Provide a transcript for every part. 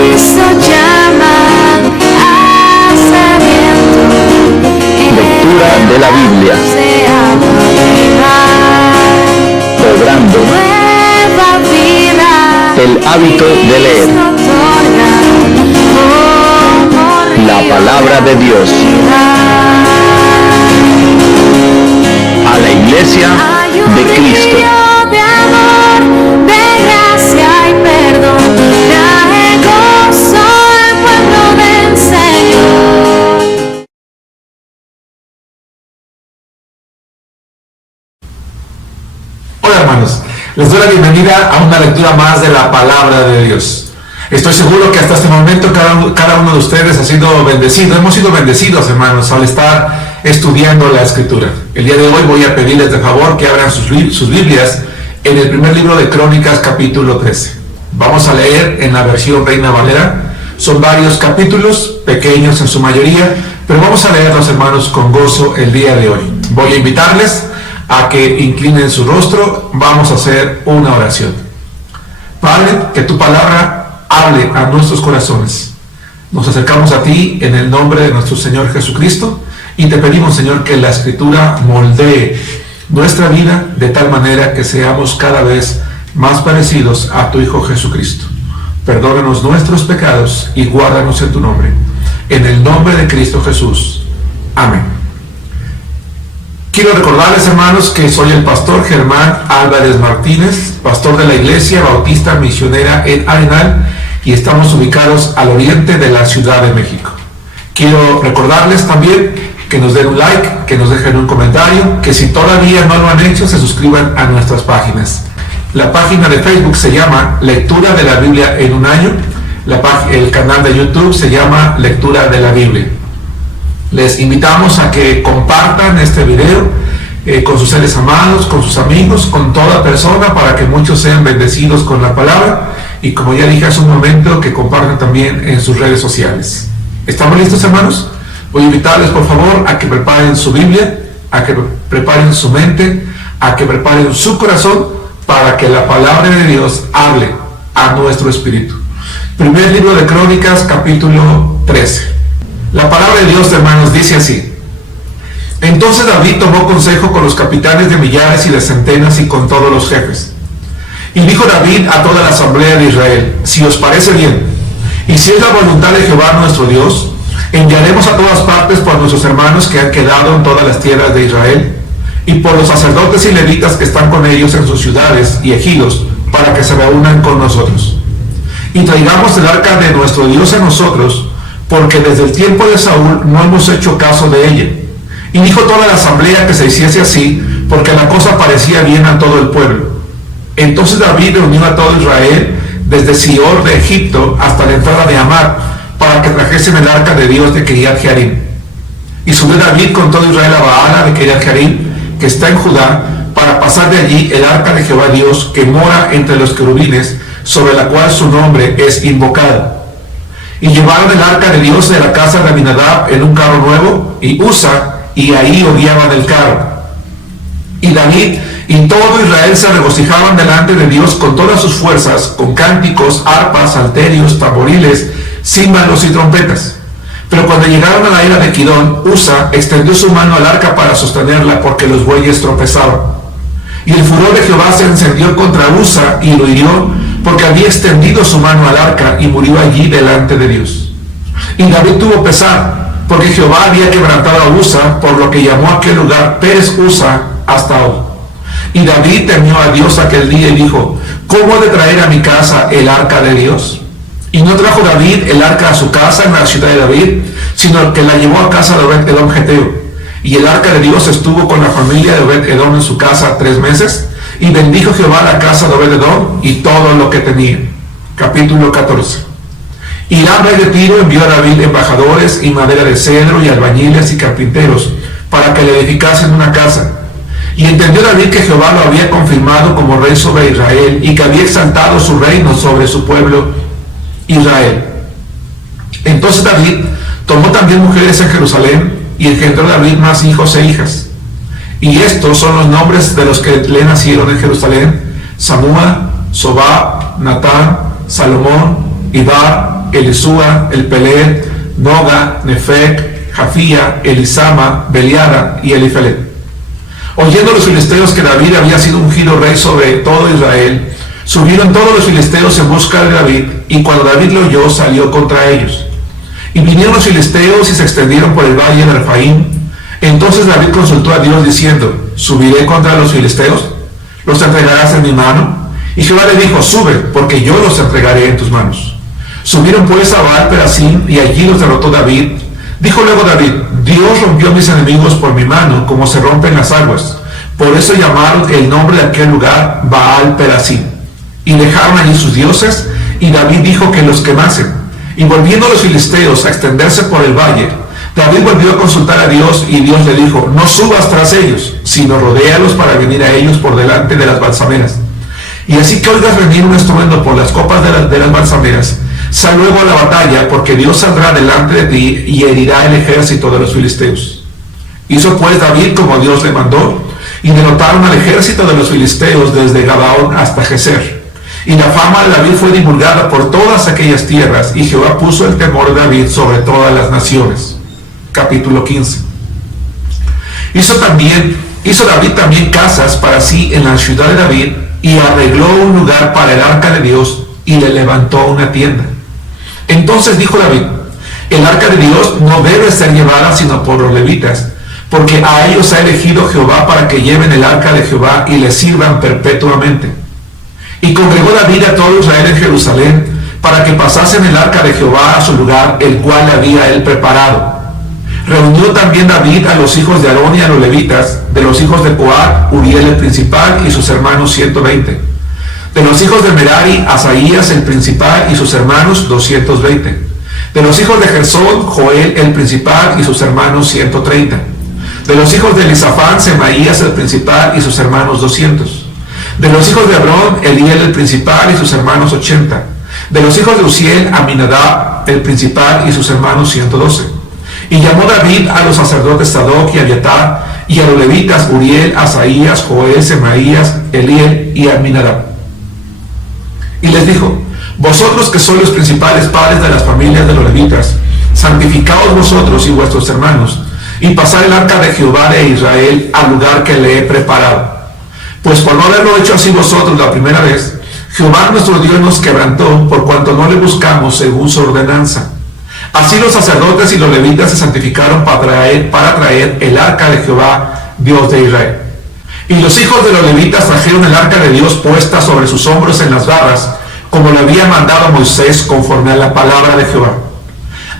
Lectura de la Biblia. Logrando el hábito de leer la palabra de Dios. A la Iglesia de Cristo. Hola hermanos, les doy la bienvenida a una lectura más de la palabra de Dios. Estoy seguro que hasta este momento cada uno de ustedes ha sido bendecido. Hemos sido bendecidos, hermanos, al estar estudiando la Escritura. El día de hoy voy a pedirles de favor que abran sus Biblias en el primer libro de Crónicas, capítulo 13. Vamos a leer en la versión Reina Valera. Son varios capítulos, pequeños en su mayoría, pero vamos a leerlos, hermanos, con gozo el día de hoy. Voy a invitarles a que inclinen su rostro. Vamos a hacer una oración. Padre, que tu palabra hable a nuestros corazones. Nos acercamos a ti en el nombre de nuestro Señor Jesucristo y te pedimos, Señor, que la Escritura moldee nuestra vida de tal manera que seamos cada vez más parecidos a tu Hijo Jesucristo. Perdónanos nuestros pecados y guárdanos en tu nombre. En el nombre de Cristo Jesús. Amén. Quiero recordarles, hermanos, que soy el pastor Germán Álvarez Martínez, pastor de la Iglesia Bautista Misionera en Arenal, y estamos ubicados al oriente de la Ciudad de México. Quiero recordarles también que nos den un like, que nos dejen un comentario, que si todavía no lo han hecho, se suscriban a nuestras páginas. La página de Facebook se llama Lectura de la Biblia en un año. El canal de YouTube se llama Lectura de la Biblia. Les invitamos a que compartan este video con sus seres amados, con sus amigos, con toda persona, para que muchos sean bendecidos con la palabra. Y como ya dije hace un momento, que compartan también en sus redes sociales. ¿Estamos listos, hermanos? Voy a invitarles, por favor, a que preparen su Biblia, a que preparen su mente, a que preparen su corazón para que la palabra de Dios hable a nuestro espíritu. Primer libro de Crónicas, capítulo 13. La palabra de Dios, hermanos, dice así: Entonces David tomó consejo con los capitanes de millares y de centenas y con todos los jefes. Y dijo David a toda la asamblea de Israel: Si os parece bien, y si es la voluntad de Jehová nuestro Dios, enviaremos a todas partes por nuestros hermanos que han quedado en todas las tierras de Israel, y por los sacerdotes y levitas que están con ellos en sus ciudades y ejidos, para que se reúnan con nosotros. Y traigamos el arca de nuestro Dios a nosotros, porque desde el tiempo de Saúl no hemos hecho caso de ella. Y dijo toda la asamblea que se hiciese así, porque la cosa parecía bien a todo el pueblo. Entonces David reunió a todo Israel, desde Sior de Egipto hasta la entrada de Amar, para que trajesen el arca de Dios de Kiriat Jearim. Y subió David con todo Israel a Baala de Kiriat Jearim, que está en Judá, para pasar de allí el arca de Jehová Dios, que mora entre los querubines, sobre la cual su nombre es invocado. Y llevaron el arca de Dios de la casa de Abinadab en un carro nuevo, y Usa, y ahí odiaban el carro. Y David y todo Israel se regocijaban delante de Dios con todas sus fuerzas, con cánticos, arpas, salterios, tamboriles, címbalos y trompetas. Pero cuando llegaron a la era de Kidón, Usa extendió su mano al arca para sostenerla, porque los bueyes tropezaban. Y el furor de Jehová se encendió contra Usa y lo hirió, porque había extendido su mano al arca, y murió allí delante de Dios. Y David tuvo pesar, porque Jehová había quebrantado a Usa, por lo que llamó a aquel lugar Pérez Usa hasta hoy. Y David temió a Dios aquel día y dijo: ¿Cómo he de traer a mi casa el arca de Dios? Y no trajo David el arca a su casa en la ciudad de David, sino que la llevó a casa de Obed-Edom Geteo. Y el arca de Dios estuvo con la familia de Obed-Edom en su casa 3 meses, y bendijo Jehová la casa de Obed-Edom y todo lo que tenía. Capítulo 14. Hiram, rey de Tiro, envió a David embajadores y madera de cedro y albañiles y carpinteros para que le edificasen una casa. Y entendió David que Jehová lo había confirmado como rey sobre Israel, y que había exaltado su reino sobre su pueblo Israel. Entonces David tomó también mujeres en Jerusalén, y engendró David más hijos e hijas. Y estos son los nombres de los que le nacieron en Jerusalén: Samúa, Sobab, Natán, Salomón, Ibar, Elisúa, el Peled, Noga, Nefec, Jafía, Elisama, Beliara y Elifelet. Oyendo los filisteos que David había sido ungido rey sobre todo Israel, subieron todos los filisteos en busca de David, y cuando David lo oyó, salió contra ellos. Y vinieron los filisteos y se extendieron por el valle de Refaim. Entonces David consultó a Dios diciendo: ¿subiré contra los filisteos? ¿Los entregarás en mi mano? Y Jehová le dijo: sube, porque yo los entregaré en tus manos. Subieron pues a Baal-Perasim, y allí los derrotó David. Dijo luego David: Dios rompió mis enemigos por mi mano, como se rompen las aguas. Por eso llamaron el nombre de aquel lugar Baal-Perasim. Y dejaron allí sus dioses, y David dijo que los quemasen. Y volviendo los filisteos a extenderse por el valle, David volvió a consultar a Dios, y Dios le dijo: no subas tras ellos, sino rodéalos para venir a ellos por delante de las balsameras. Y así que oigas venir un estruendo por las copas de las balsameras, sal luego a la batalla, porque Dios saldrá delante de ti y herirá el ejército de los filisteos. Hizo pues David como Dios le mandó, y derrotaron al ejército de los filisteos desde Gabaón hasta Geser. Y la fama de David fue divulgada por todas aquellas tierras, y Jehová puso el temor de David sobre todas las naciones. Capítulo 15. Hizo David también casas para sí en la ciudad de David, y arregló un lugar para el arca de Dios, y le levantó una tienda. Entonces dijo David: el arca de Dios no debe ser llevada sino por los levitas, porque a ellos ha elegido Jehová para que lleven el arca de Jehová y le sirvan perpetuamente. Y congregó David a todo Israel en Jerusalén, para que pasasen el arca de Jehová a su lugar, el cual había él preparado. Reunió también David a los hijos de Aarón y a los levitas, de los hijos de Coat, Uriel el principal y sus hermanos 120. De los hijos de Merari, Asaías el principal y sus hermanos 220. De los hijos de Gersón, Joel el principal y sus hermanos 130. De los hijos de Elisafán, Semaías el principal y sus hermanos 200. De los hijos de Hebrón, Eliel el principal y sus hermanos 80. De los hijos de Uziel, Aminadab el principal y sus hermanos 112. Y llamó David a los sacerdotes Sadoc y Abiatar, y a los levitas Uriel, Asaías, Joel, Semaías, Eliel y Aminadab. Y les dijo: vosotros que sois los principales padres de las familias de los levitas, santificaos vosotros y vuestros hermanos, y pasad el arca de Jehová de Israel al lugar que le he preparado. Pues por no haberlo hecho así vosotros la primera vez, Jehová nuestro Dios nos quebrantó, por cuanto no le buscamos según su ordenanza. Así los sacerdotes y los levitas se santificaron para traer el arca de Jehová, Dios de Israel. Y los hijos de los levitas trajeron el arca de Dios puesta sobre sus hombros en las barras, como le había mandado Moisés, conforme a la palabra de Jehová.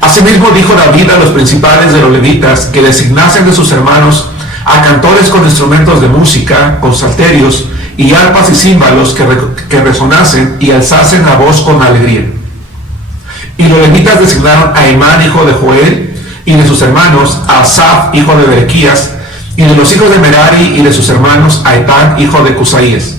Asimismo dijo David a los principales de los levitas que designasen de sus hermanos a cantores con instrumentos de música, con salterios y arpas y címbalos que resonasen y alzasen la voz con alegría. Y los levitas designaron a Emán, hijo de Joel, y de sus hermanos, a Asaf, hijo de Berequías, y de los hijos de Merari y de sus hermanos, a Etán, hijo de Cusaías.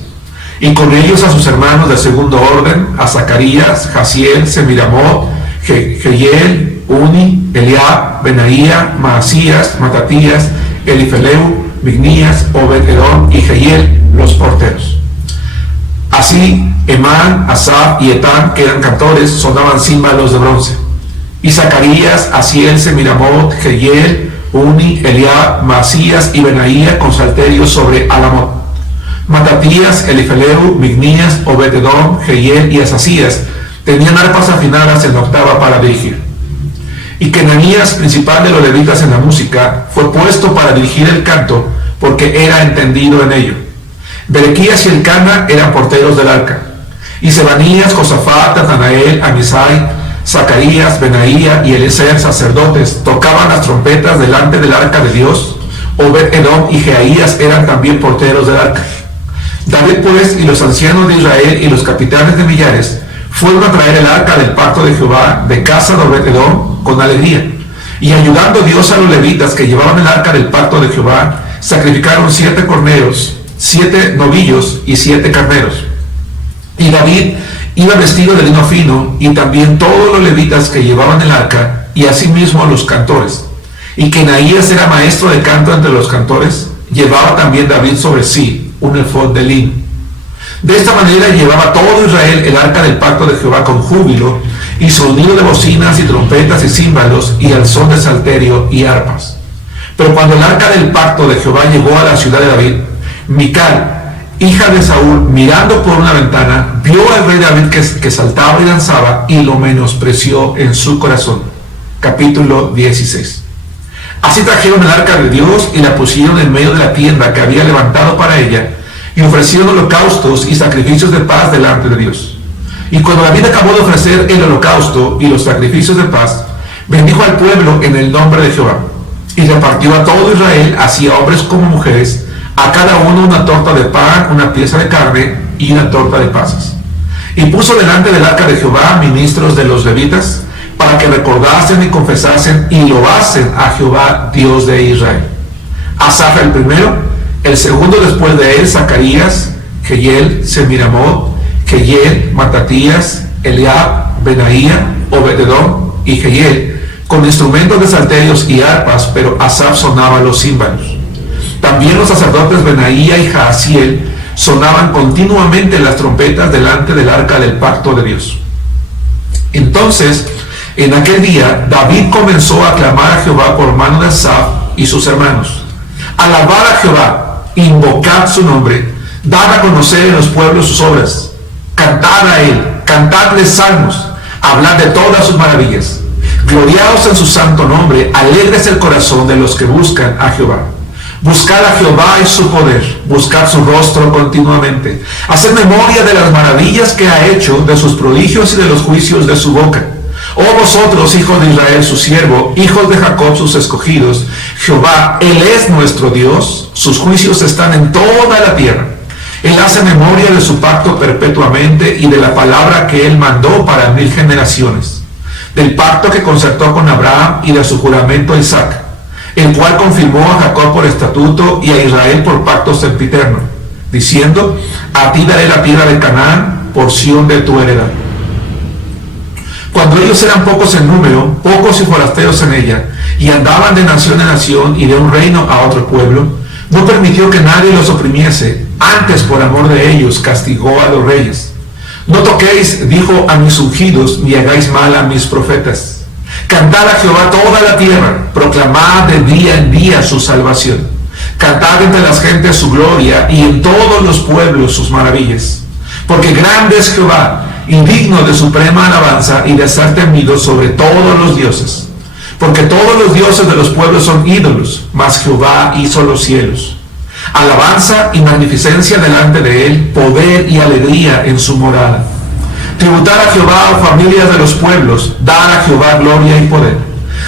Y con ellos a sus hermanos del segundo orden, a Zacarías, Jaziel, Semiramot, Jehiel, Uni, Eliab, Benaía, Maasías, Matatías, Elifeleu, Mignías, Obed-Edom y Jehiel, los porteros. Así, Emán, Asaf y Etán, que eran cantores, sonaban címbalos de bronce. Y Zacarías, Asiel, Semiramot, Jehiel, Uni, Eliab, Maasías y Benaía con salterios sobre Alamot. Matatías, Elifeleu, Mignías, Obed-Edom, Jehiel y Asasías tenían arpas afinadas en la octava para dirigir. Y Kenanías, principal de los levitas en la música, fue puesto para dirigir el canto, porque era entendido en ello. Berequías y Elcana eran porteros del arca. Y Sebanías, Josafat, Natanael, Amisai, Zacarías, Benaía y Eliezer, sacerdotes, tocaban las trompetas delante del arca de Dios. Obed-Edom y Jehaías eran también porteros del arca. David pues y los ancianos de Israel y los capitanes de millares fueron a traer el arca del pacto de Jehová de casa de Obed-Edom con alegría. Y ayudando Dios a los levitas que llevaban el arca del pacto de Jehová, sacrificaron 7 corderos, 7 novillos y 7 carneros. Y David iba vestido de lino fino, y también todos los levitas que llevaban el arca, y asimismo los cantores. Y Kenaías era maestro de canto entre los cantores, llevaba también David sobre sí un efod de lino. De esta manera llevaba todo Israel el arca del pacto de Jehová con júbilo, y sonido de bocinas y trompetas y címbalos, y al son de salterio y arpas. Pero cuando el arca del pacto de Jehová llegó a la ciudad de David, Mical, hija de Saúl, mirando por una ventana, vio al rey David que saltaba y danzaba, y lo menospreció en su corazón. Capítulo 16. Así trajeron el arca de Dios y la pusieron en medio de la tienda que había levantado para ella, y ofrecieron holocaustos y sacrificios de paz delante de Dios. Y cuando David acabó de ofrecer el holocausto y los sacrificios de paz, bendijo al pueblo en el nombre de Jehová, y repartió a todo Israel, así a hombres como mujeres, a cada uno una torta de pan, una pieza de carne y una torta de pasas. Y puso delante del arca de Jehová ministros de los levitas, para que recordasen y confesasen y loasen a Jehová, Dios de Israel. Asaf el primero, el segundo después de él, Zacarías, Jehiel, Semiramot, Jehiel, Matatías, Eliab, Benaía, Obededón y Jehiel, con instrumentos de salterios y arpas, pero Asaf sonaba los címbalos. También los sacerdotes Benaía y Jaasiel sonaban continuamente las trompetas delante del arca del pacto de Dios. Entonces, en aquel día, David comenzó a clamar a Jehová por mano de Asaf y sus hermanos. Alabad a Jehová, invocad su nombre, dad a conocer en los pueblos sus obras, cantad a él, cantadle salmos, hablad de todas sus maravillas. Gloriaos en su santo nombre, alegres el corazón de los que buscan a Jehová. Buscad a Jehová y su poder, buscad su rostro continuamente. Haced memoria de las maravillas que ha hecho, de sus prodigios y de los juicios de su boca. Oh vosotros, hijos de Israel, su siervo, hijos de Jacob, sus escogidos, Jehová, Él es nuestro Dios, sus juicios están en toda la tierra. Él hace memoria de su pacto perpetuamente y de la palabra que Él mandó para 1000 generaciones, del pacto que concertó con Abraham y de su juramento a Isaac, el cual confirmó a Jacob por estatuto y a Israel por pacto sempiterno, diciendo: a ti daré la tierra de Canaán, porción de tu heredad. Cuando ellos eran pocos en número, pocos y forasteros en ella, y andaban de nación en nación y de un reino a otro pueblo, no permitió que nadie los oprimiese, antes por amor de ellos castigó a los reyes. No toquéis, dijo, a mis ungidos, ni hagáis mal a mis profetas. Cantad a Jehová toda la tierra, proclamad de día en día su salvación. Cantad entre las gentes su gloria, y en todos los pueblos sus maravillas. Porque grande es Jehová, y digno de suprema alabanza y de ser temido sobre todos los dioses. Porque todos los dioses de los pueblos son ídolos, mas Jehová hizo los cielos. Alabanza y magnificencia delante de él, poder y alegría en su morada. Tributad a Jehová, familias de los pueblos, dad a Jehová gloria y poder.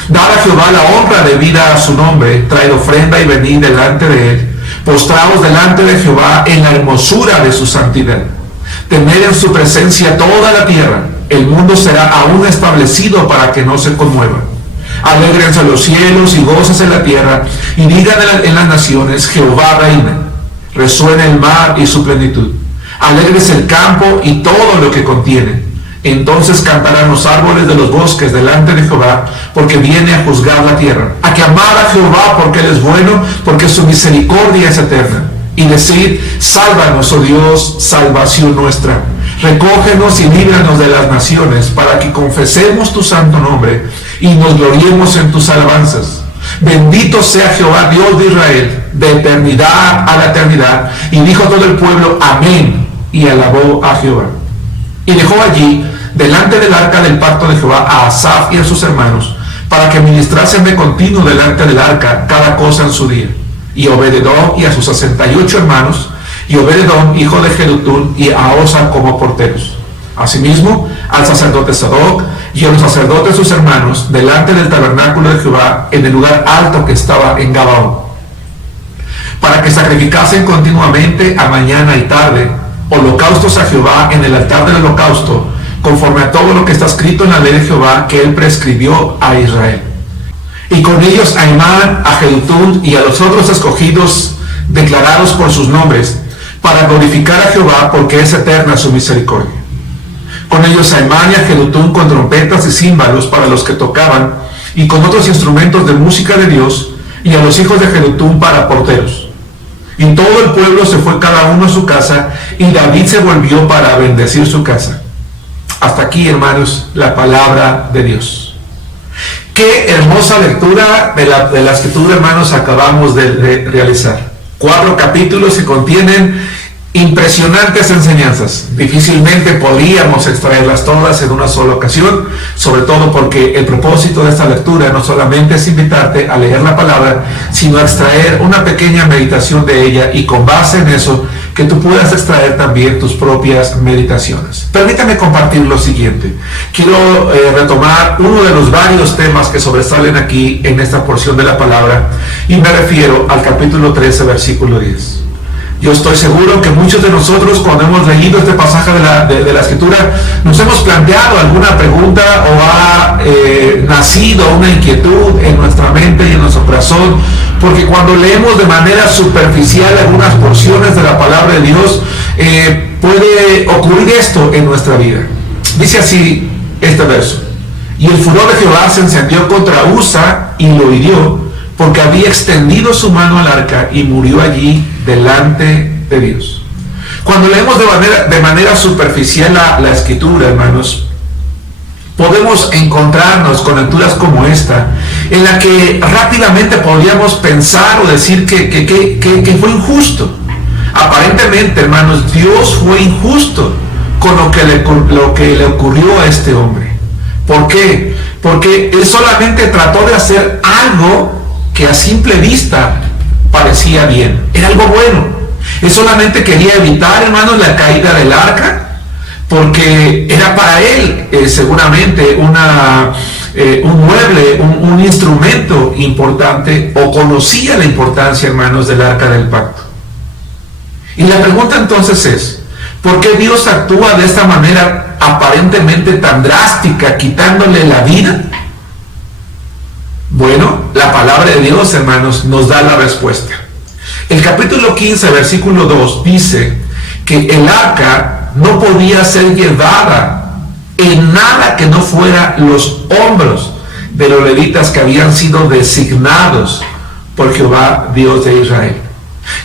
Dad a Jehová la honra debida a su nombre, traed ofrenda y venid delante de él. Postraos delante de Jehová en la hermosura de su santidad. Tened en su presencia toda la tierra, el mundo será aún establecido para que no se conmueva. Alégrense los cielos y gócense la tierra, y digan en las naciones: Jehová reina. Resuena el mar y su plenitud. Alégrese el campo y todo lo que contiene. Entonces cantarán los árboles de los bosques delante de Jehová, porque viene a juzgar la tierra. A que amar a Jehová, porque Él es bueno, porque su misericordia es eterna. Y decid: sálvanos, oh Dios, salvación nuestra. Recógenos y líbranos de las naciones, para que confesemos tu santo nombre y nos gloriemos en tus alabanzas. Bendito sea Jehová, Dios de Israel, de eternidad a la eternidad. Y dijo todo el pueblo: amén, y alabó a Jehová. Y dejó allí, delante del arca del pacto de Jehová, a Asaf y a sus hermanos, para que ministrasen de continuo delante del arca cada cosa en su día. Y Obededón y a sus 68 hermanos, y Obededón, hijo de Jedutún, y a Osa como porteros. Asimismo, al sacerdote Sadoc y a los sacerdotes sus hermanos, delante del tabernáculo de Jehová, en el lugar alto que estaba en Gabaón, para que sacrificasen continuamente a mañana y tarde holocaustos a Jehová en el altar del holocausto, conforme a todo lo que está escrito en la ley de Jehová que él prescribió a Israel. Y con ellos a Emán, a Jedutún y a los otros escogidos declarados por sus nombres, para glorificar a Jehová, porque es eterna su misericordia. Con ellos a Emán y a Jedutún con trompetas y címbalos para los que tocaban, y con otros instrumentos de música de Dios, y a los hijos de Jedutún para porteros. Y todo el pueblo se fue cada uno a su casa, y David se volvió para bendecir su casa. Hasta aquí, hermanos, la palabra de Dios. Qué hermosa lectura de la escritura, hermanos, acabamos de realizar. 4 capítulos que contienen impresionantes enseñanzas. Difícilmente podríamos extraerlas todas en una sola ocasión, sobre todo porque el propósito de esta lectura no solamente es invitarte a leer la palabra, sino a extraer una pequeña meditación de ella, y con base en eso, que tú puedas extraer también tus propias meditaciones. Permítame compartir lo siguiente. Quiero retomar uno de los varios temas que sobresalen aquí en esta porción de la palabra, y me refiero al capítulo 13, versículo 10. Yo estoy seguro que muchos de nosotros, cuando hemos leído este pasaje de la Escritura, nos hemos planteado alguna pregunta o ha nacido una inquietud en nuestra mente y en nuestro corazón, porque cuando leemos de manera superficial algunas porciones de la palabra de Dios, puede ocurrir esto en nuestra vida. Dice así este verso: y el furor de Jehová se encendió contra Usa y lo hirió, porque había extendido su mano al arca, y murió allí delante de Dios. Cuando leemos de manera superficial la escritura, hermanos, podemos encontrarnos con lecturas como esta, en la que rápidamente podríamos pensar o decir que fue injusto. Aparentemente, hermanos, Dios fue injusto con lo que le ocurrió a este hombre. ¿Por qué? Porque él solamente trató de hacer algo que a simple vista parecía bien, era algo bueno. Él solamente quería evitar, hermanos, la caída del arca, porque era para él seguramente un mueble, un instrumento importante, o conocía la importancia, hermanos, del arca del pacto. Y la pregunta entonces es: ¿por qué Dios actúa de esta manera aparentemente tan drástica, quitándole la vida? Bueno, la palabra de Dios, hermanos, nos da la respuesta. El capítulo 15, versículo 2 dice que el arca no podía ser llevada en nada que no fuera los hombros de los levitas que habían sido designados por Jehová, Dios de Israel.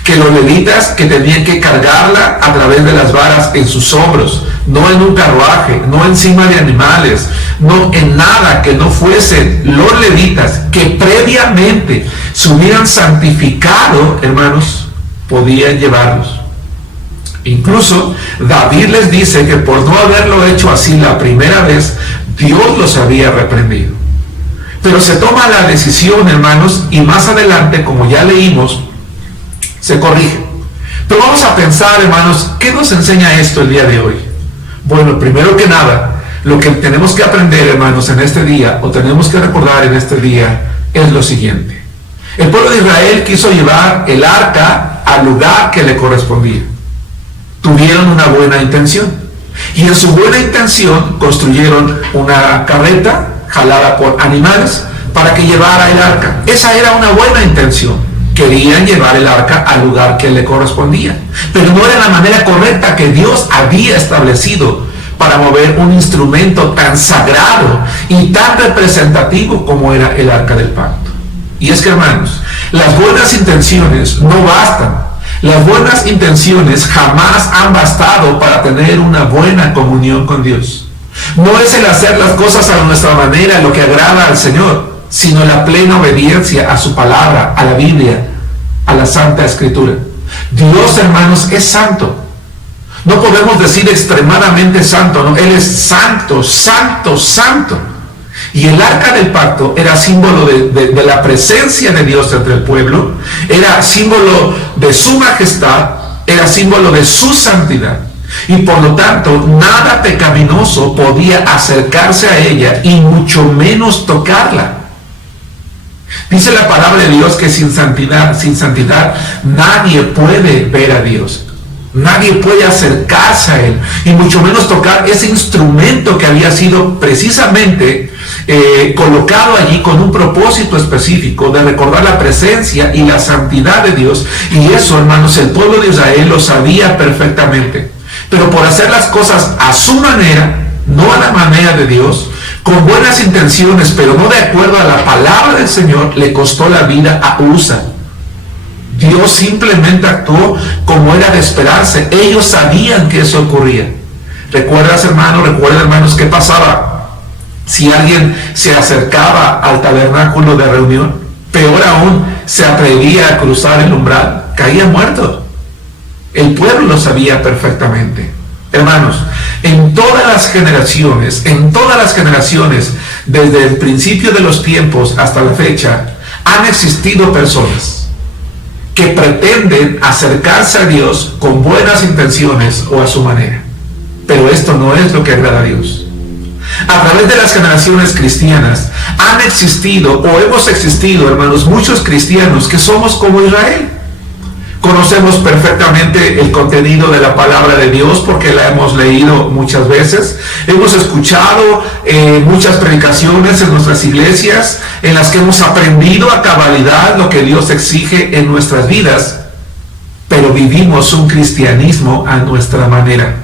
Que los levitas que tenían que cargarla a través de las varas en sus hombros, no en un carruaje, no encima de animales, no en nada que no fuesen los levitas que previamente se hubieran santificado, hermanos, podían llevarlos. Incluso David les dice que por no haberlo hecho así la primera vez, Dios los había reprendido. Pero se toma la decisión, hermanos, y más adelante, como ya leímos, se corrige. Pero vamos a pensar, hermanos, ¿qué nos enseña esto el día de hoy? Bueno, primero que nada, lo que tenemos que aprender, hermanos, en este día, o tenemos que recordar en este día, es lo siguiente. El pueblo de Israel quiso llevar el arca al lugar que le correspondía. Tuvieron una buena intención, y en su buena intención construyeron una carreta jalada por animales para que llevara el arca. Esa era una buena intención. Querían llevar el arca al lugar que le correspondía, pero no era la manera correcta que Dios había establecido para mover un instrumento tan sagrado y tan representativo como era el arca del pacto. Y es que, hermanos, las buenas intenciones no bastan. Las buenas intenciones jamás han bastado para tener una buena comunión con Dios. No es el hacer las cosas a nuestra manera lo que agrada al Señor, sino la plena obediencia a su palabra, a la Biblia, a la Santa Escritura. Dios, hermanos, es santo. No podemos decir extremadamente santo, no. Él es santo, santo, santo. Y el arca del pacto era símbolo de la presencia de Dios entre el pueblo, era símbolo de su majestad, era símbolo de su santidad. Y por lo tanto, nada pecaminoso podía acercarse a ella, y mucho menos tocarla. Dice la palabra de Dios que sin santidad nadie puede ver a Dios. Nadie puede acercarse a Él, y mucho menos tocar ese instrumento que había sido precisamente colocado allí con un propósito específico de recordar la presencia y la santidad de Dios. Y eso, hermanos, el pueblo de Israel lo sabía perfectamente. Pero por hacer las cosas a su manera, no a la manera de Dios, con buenas intenciones, pero no de acuerdo a la palabra del Señor, le costó la vida a Usa. Dios simplemente actuó como era de esperarse. Ellos sabían que eso ocurría. ¿Recuerdas, hermanos, qué pasaba si alguien se acercaba al tabernáculo de reunión? Peor aún, se atrevía a cruzar el umbral, caía muerto. El pueblo lo sabía perfectamente. Hermanos, en todas las generaciones, desde el principio de los tiempos hasta la fecha, han existido personas que pretenden acercarse a Dios con buenas intenciones o a su manera. Pero esto no es lo que agrada a Dios. A través de las generaciones cristianas han existido o hemos existido, hermanos, muchos cristianos que somos como Israel. Conocemos perfectamente el contenido de la palabra de Dios porque la hemos leído muchas veces. Hemos escuchado muchas predicaciones en nuestras iglesias en las que hemos aprendido a cabalidad lo que Dios exige en nuestras vidas, pero vivimos un cristianismo a nuestra manera.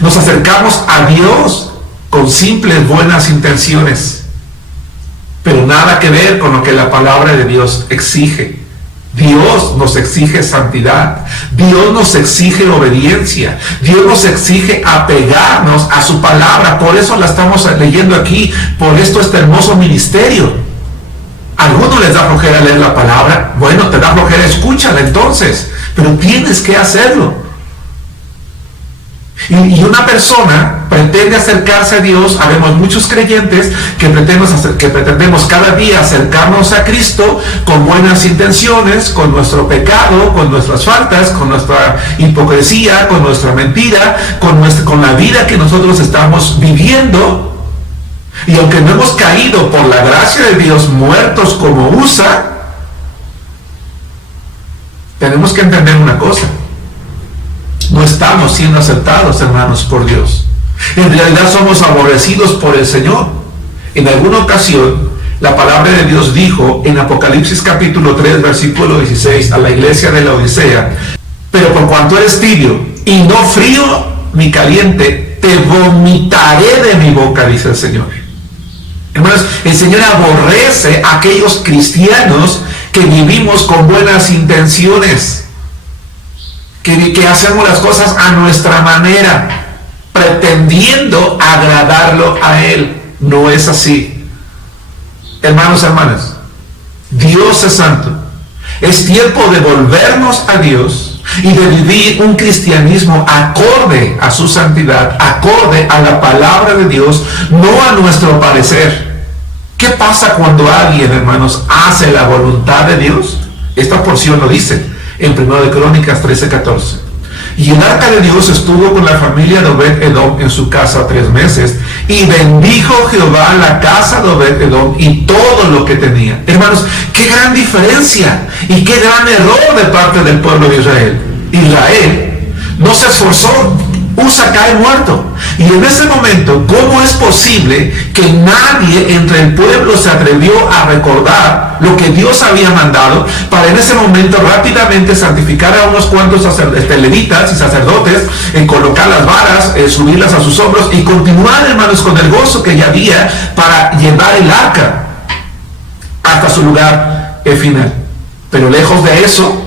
Nos acercamos a Dios con simples buenas intenciones, pero nada que ver con lo que la palabra de Dios exige. Dios nos exige santidad, Dios nos exige obediencia, Dios nos exige apegarnos a su palabra. Por eso la estamos leyendo aquí, por esto este hermoso ministerio. ¿A algunos les da flojera leer la palabra? Bueno, te da flojera, escúchala entonces, pero tienes que hacerlo. Y una persona pretende acercarse a Dios. Habemos muchos creyentes que pretendemos cada día acercarnos a Cristo con buenas intenciones, con nuestro pecado, con nuestras faltas, con nuestra hipocresía, con nuestra mentira, con la vida que nosotros estamos viviendo. Y aunque no hemos caído por la gracia de Dios muertos como USA, tenemos que entender una cosa: no estamos siendo aceptados, hermanos, por Dios. En realidad somos aborrecidos por el Señor. En alguna ocasión, la palabra de Dios dijo en Apocalipsis capítulo 3, versículo 16, a la iglesia de la Odisea: pero por cuanto eres tibio y no frío ni caliente, te vomitaré de mi boca, dice el Señor. Hermanos, el Señor aborrece a aquellos cristianos que vivimos con buenas intenciones, que hacemos las cosas a nuestra manera, pretendiendo agradarlo a Él. No es así. Hermanos, hermanas, Dios es santo. Es tiempo de volvernos a Dios y de vivir un cristianismo acorde a su santidad, acorde a la palabra de Dios, no a nuestro parecer. ¿Qué pasa cuando alguien, hermanos, hace la voluntad de Dios? Esta porción lo dice en 1 de Crónicas 13:14. Y el arca de Dios estuvo con la familia de Obed-Edom en su casa 3 meses, y bendijo Jehová la casa de Obed-Edom y todo lo que tenía. Hermanos, qué gran diferencia y qué gran error de parte del pueblo de Israel. Israel no se esforzó, Usa cae muerto. Y en ese momento, ¿cómo es posible que nadie entre el pueblo se atrevió a recordar lo que Dios había mandado para en ese momento rápidamente santificar a unos cuantos levitas y sacerdotes, colocar las varas, subirlas a sus hombros y continuar, hermanos, con el gozo que ya había para llevar el arca hasta su lugar final? Pero lejos de eso,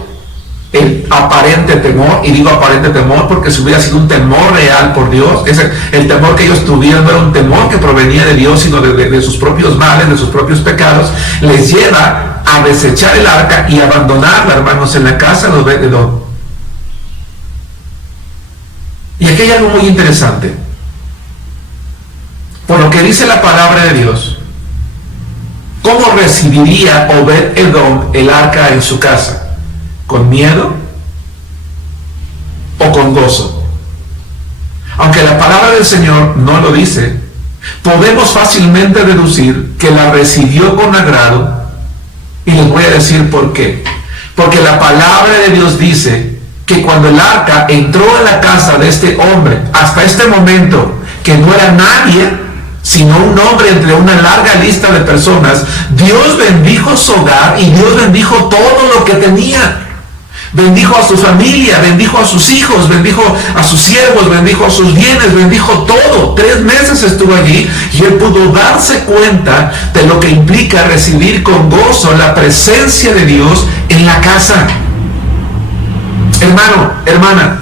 el aparente temor, y digo aparente temor porque si hubiera sido un temor real por Dios, el temor que ellos tuvieron no era un temor que provenía de Dios, sino de sus propios males, de sus propios pecados, les lleva a desechar el arca y abandonarla, hermanos, en la casa de Obed-Edom. Y aquí hay algo muy interesante. Por lo que dice la palabra de Dios, ¿cómo recibiría Obed-Edom el arca en su casa? ¿Con miedo o con gozo? Aunque la palabra del Señor no lo dice, podemos fácilmente deducir que la recibió con agrado, y les voy a decir por qué. Porque la palabra de Dios dice que cuando el arca entró en la casa de este hombre, hasta este momento, que no era nadie, sino un hombre entre una larga lista de personas, Dios bendijo su hogar y Dios bendijo todo lo que tenía. Bendijo a su familia, bendijo a sus hijos, bendijo a sus siervos, bendijo a sus bienes, bendijo todo. 3 meses estuvo allí y él pudo darse cuenta de lo que implica recibir con gozo la presencia de Dios en la casa. Hermano, hermana,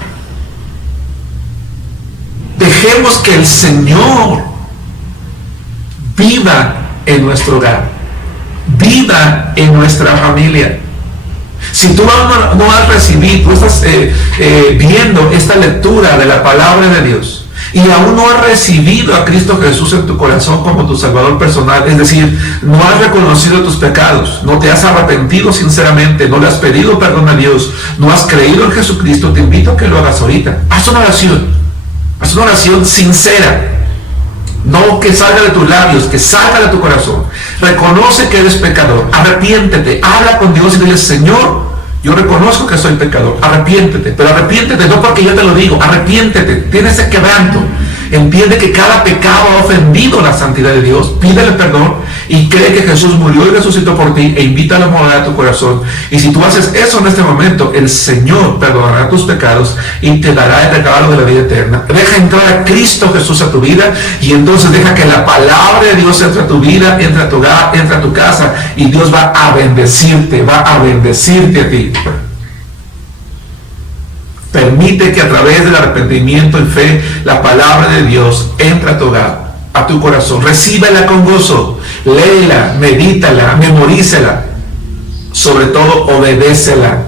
Dejemos que el Señor viva en nuestro hogar, viva en nuestra familia. Si tú aún no has recibido, tú estás viendo esta lectura de la palabra de Dios y aún no has recibido a Cristo Jesús en tu corazón como tu Salvador personal, es decir, no has reconocido tus pecados, no te has arrepentido sinceramente, no le has pedido perdón a Dios, no has creído en Jesucristo, te invito a que lo hagas ahorita. Haz una oración sincera. No que salga de tus labios, que salga de tu corazón. Reconoce que eres pecador, arrepiéntete, habla con Dios y dile: Señor, yo reconozco que soy pecador, arrepiéntete, pero arrepiéntete no porque yo te lo digo, arrepiéntete, tienes ese quebranto, entiende que cada pecado ha ofendido la santidad de Dios, pídele perdón y cree que Jesús murió y resucitó por ti e invítalo a morar a tu corazón. Y si tú haces eso en este momento, el Señor perdonará tus pecados y te dará el regalo de la vida eterna. Deja entrar a Cristo Jesús a tu vida y entonces deja que la palabra de Dios entre a tu vida, entre a tu hogar, entre a tu casa, y Dios va a bendecirte a ti. Permite que a través del arrepentimiento y fe la palabra de Dios entre a tu hogar, a tu corazón. Recíbela con gozo, léela, medítala, memorícela, sobre todo obedécela.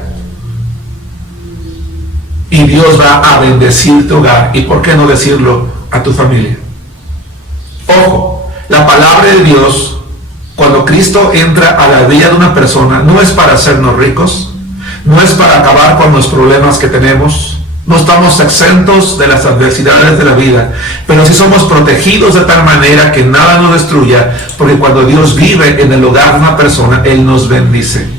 Y Dios va a bendecir tu hogar y, por qué no decirlo, a tu familia. Ojo, la palabra de Dios, cuando Cristo entra a la vida de una persona, no es para hacernos ricos, no es para acabar con los problemas que tenemos. No estamos exentos de las adversidades de la vida, pero sí somos protegidos de tal manera que nada nos destruya, porque cuando Dios vive en el hogar de una persona, Él nos bendice.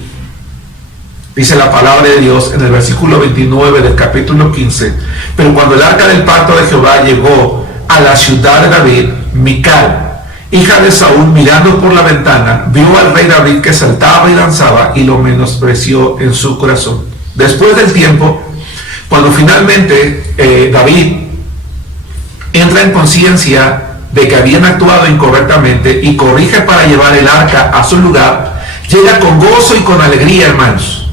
Dice la palabra de Dios en el versículo 29 del capítulo 15: pero cuando el arca del pacto de Jehová llegó a la ciudad de David, Mical, hija de Saúl, mirando por la ventana, vio al rey David que saltaba y danzaba y lo menospreció en su corazón. Después del tiempo, cuando finalmente David entra en conciencia de que habían actuado incorrectamente y corrige para llevar el arca a su lugar, llega con gozo y con alegría, hermanos.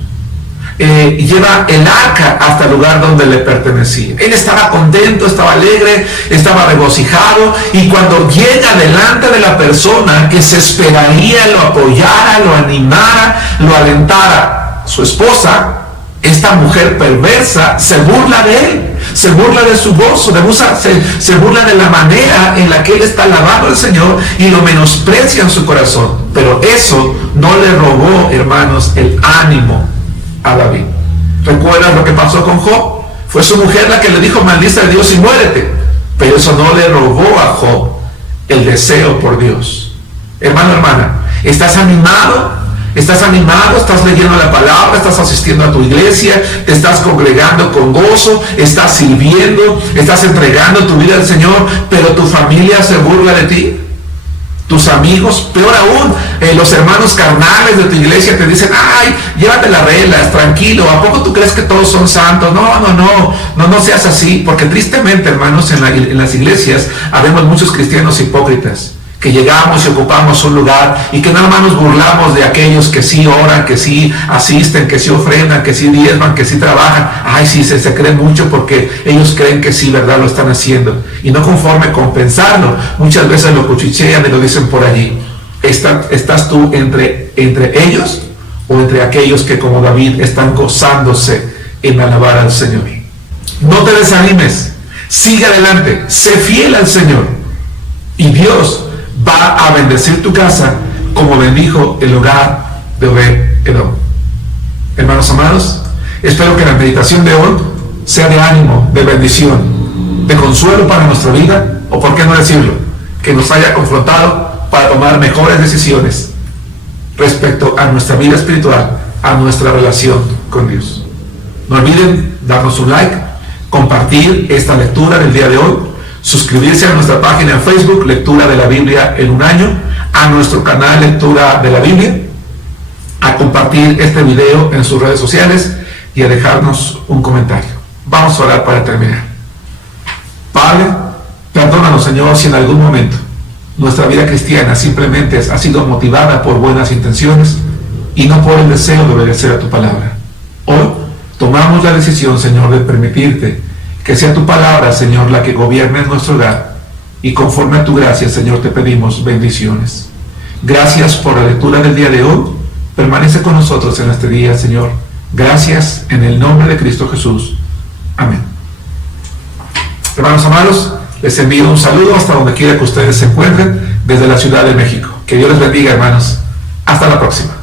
Lleva el arca hasta el lugar donde le pertenecía. Él estaba contento, estaba alegre, estaba regocijado, y cuando llega delante de la persona que se esperaría lo apoyara, lo animara, lo alentara, su esposa, esta mujer perversa, se burla de él, se burla de su gozo, se burla de la manera en la que él está alabando al Señor y lo menosprecia en su corazón. Pero eso no le robó, hermanos, el ánimo a David. ¿Recuerdas lo que pasó con Job? Fue su mujer la que le dijo: maldice a Dios y muérete. Pero eso no le robó a Job el deseo por Dios. Hermano, hermana, ¿estás animado? ¿Estás animado? ¿Estás leyendo la palabra? ¿Estás asistiendo a tu iglesia? ¿Te estás congregando con gozo? ¿Estás sirviendo? ¿Estás entregando tu vida al Señor? Pero tu familia se burla de ti. Tus amigos, peor aún, los hermanos carnales de tu iglesia te dicen: ay, llévate las reglas, tranquilo, ¿a poco tú crees que todos son santos? No seas así, porque tristemente, hermanos, en las iglesias habemos muchos cristianos hipócritas, que llegamos y ocupamos un lugar y que nada más nos burlamos de aquellos que sí oran, que sí asisten, que sí ofrendan, que sí diezman, que sí trabajan. Ay, sí, se creen mucho porque ellos creen que sí, ¿verdad?, lo están haciendo. Y no conforme con pensarlo, muchas veces lo cuchichean y lo dicen por allí. ¿Estás tú entre ellos o entre aquellos que, como David, están gozándose en alabar al Señor? No te desanimes, sigue adelante, sé fiel al Señor y Dios va a bendecir tu casa como bendijo el hogar de Obed-Edom. Hermanos amados, espero que la meditación de hoy sea de ánimo, de bendición, de consuelo para nuestra vida, o por qué no decirlo, que nos haya confrontado para tomar mejores decisiones respecto a nuestra vida espiritual, a nuestra relación con Dios. No olviden darnos un like, compartir esta lectura del día de hoy, suscribirse a nuestra página en Facebook, Lectura de la Biblia en un año, a nuestro canal Lectura de la Biblia, a compartir este video en sus redes sociales y a dejarnos un comentario. Vamos a orar para terminar. Padre, perdónanos, Señor, si en algún momento nuestra vida cristiana simplemente ha sido motivada por buenas intenciones y no por el deseo de obedecer a tu palabra. Hoy tomamos la decisión, Señor, de permitirte Que sea tu palabra, Señor, la que gobierne en nuestro hogar. Y conforme a tu gracia, Señor, te pedimos bendiciones. Gracias por la lectura del día de hoy. Permanece con nosotros en este día, Señor. Gracias en el nombre de Cristo Jesús. Amén. Hermanos amados, les envío un saludo hasta donde quiera que ustedes se encuentren desde la Ciudad de México. Que Dios les bendiga, hermanos. Hasta la próxima.